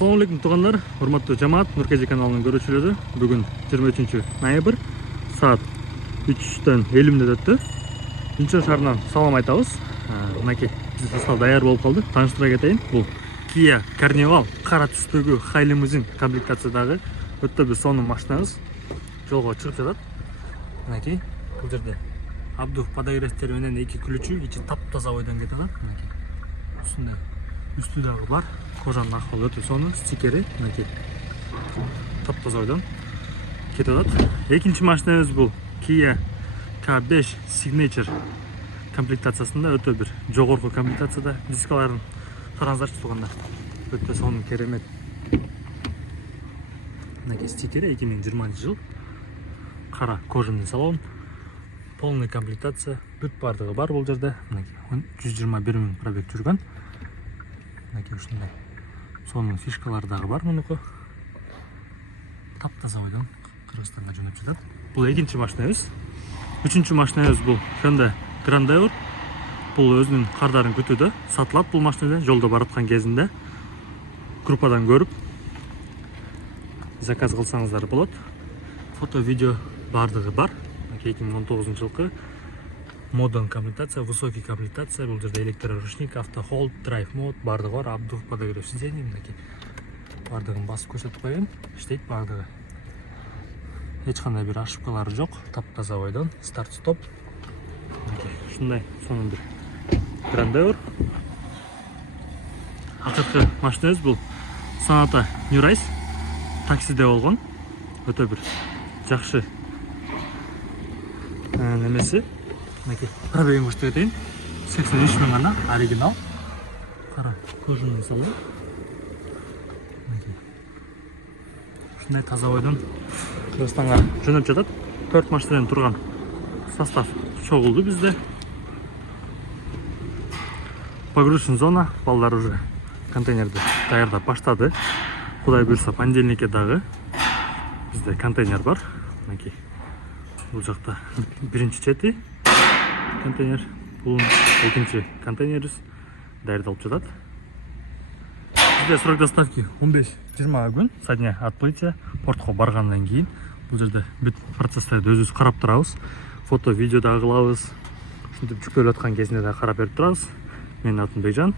Assalamu alaikum туғандар, урматтуу жамаат, Нуркежи каналынын көрүүчүлөрү. Бүгүн 23 ноябрь, саат 3:50 өттү. Инчон шаарынан салам айтабыз. Мынакей биз ысал даяр болуп калды. Тааныштыра кетейин. Бул Kia Carnival кара түстөгү хай-лимузин комплектациядагы өтө бир сонун машинабыз. Жолго чыгып жатат. Мынакей бул жерде Абдув подогревтери менен эки ключу, ичи таптаза ойдон кетет. Мынакей үстүндө үстү дагы бар. Кожанын акыбалы өтө сонун, стикери мынакей таптаза ойдон кетип атат. Экинчи машинабыз бул Kia K5 Signature комплектациясында өтө бир жогорку комплектацияда. Дискаларын караңыздарчы тугандар. Өтө сонун, керемет. Мынакей стикери 2020 жыл. Кара кожаный салон. Полный комплектация. Бүт бардыгы бар бул жерде. Мынакей 121 000 пробег жүргөн. Мынакей ушундай сонун фишкалары дагы бар мунуку. Таптаза ойдон Кыргызстанга жөнөп жатат. Бул экинчи машинабыз. Үчүнчү машинабыз бул Hyundai Grandeur. Бул өзүнүн кардарын күтүүдө. Сатылат бул машина жолдо бараткан кезинде. Группадан көрүп заказ кылсаңыздар болот. Фото, видео бардыгы бар. 2019 жылкы модern комплектация, высокий комплектация. Бул жерде электроручник, автохолд, драйв мод бардыгы бар. Абдув подогрев сидений мынакей бардыгын басып көрсөтүп коеюн. Иштейт бардыгы. Эч кандай бир ошибкалары жок. Таптаза ойдон, старт стоп. Ушундай сонун бир Grandeur. Акыркы машинабыз бул Sonata New Race. Таксиде болгон. Өтө бир жакшы немеси. Мынакей пробегин көрсөтүп кетейин. 83 000 гана оригинал. Кара кожаный салон. Мынакей ушундай таза ойдон Кыргызстанга жөнөп жатат. 4 машинадан турган состав чогулду бизде. Погрузочный зона, балдар уже контейнерди даярдап баштады. Кудай буйрса понедельникке дагы бизде контейнер бар. Мынакей бул жакта биринчи чети контейнер, бул экинчи контейнерибиз даярдалып жатат. Бизде срок доставки 15-20 күн со дня отплытия. Портко баргандан кийин бул жерде бүт процесстерди өзүбүз карап турабыз. Фото, видео дагы кылабыз. Ушинтип жүктөлүп аткан кезинде да карап берип турабыз. Менин атым Бекжан.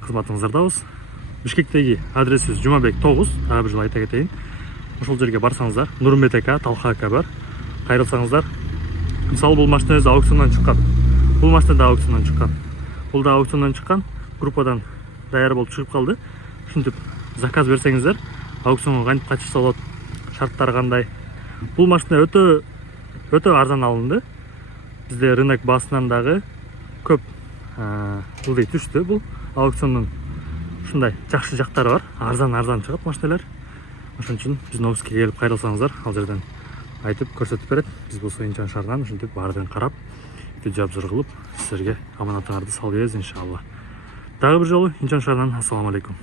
Кызматыңыздардабыз. Бишкектеги адресибиз Жумабек 9. Ага бир жолу айта кетейин. Ошол жерге барсаңыздар, Нурмет ака, Талха ака бар. Кайрылсаңыздар. Мисалы бул машинабыз аукциондан чыккан. Бул машина да аукциондан чыккан. Бул да аукциондан чыккан. Группадан даяр болуп чыгып калды. Ушинтип заказ берсеңиздер, аукционго кантип катышса болот, шарттары кандай. Бул машина өтө арзан алынды. Бизде рынок баасынан дагы көп ылдый түштү. Бул аукциондун ушундай жакшы жактары бар. Арзан чыгат машиналар. Ошон үчүн биздин офиске келип кайрылсаңыздар, ал жерден айтып көрсөтүп берет. Биз болсо Инчон шаарынан ушинтип баардыгын карап, видео обзор кылып, силерге аманатыңарды салып беребиз иншалла. Дагы бир жолу Инчон шаарынан ассаламу алейкум.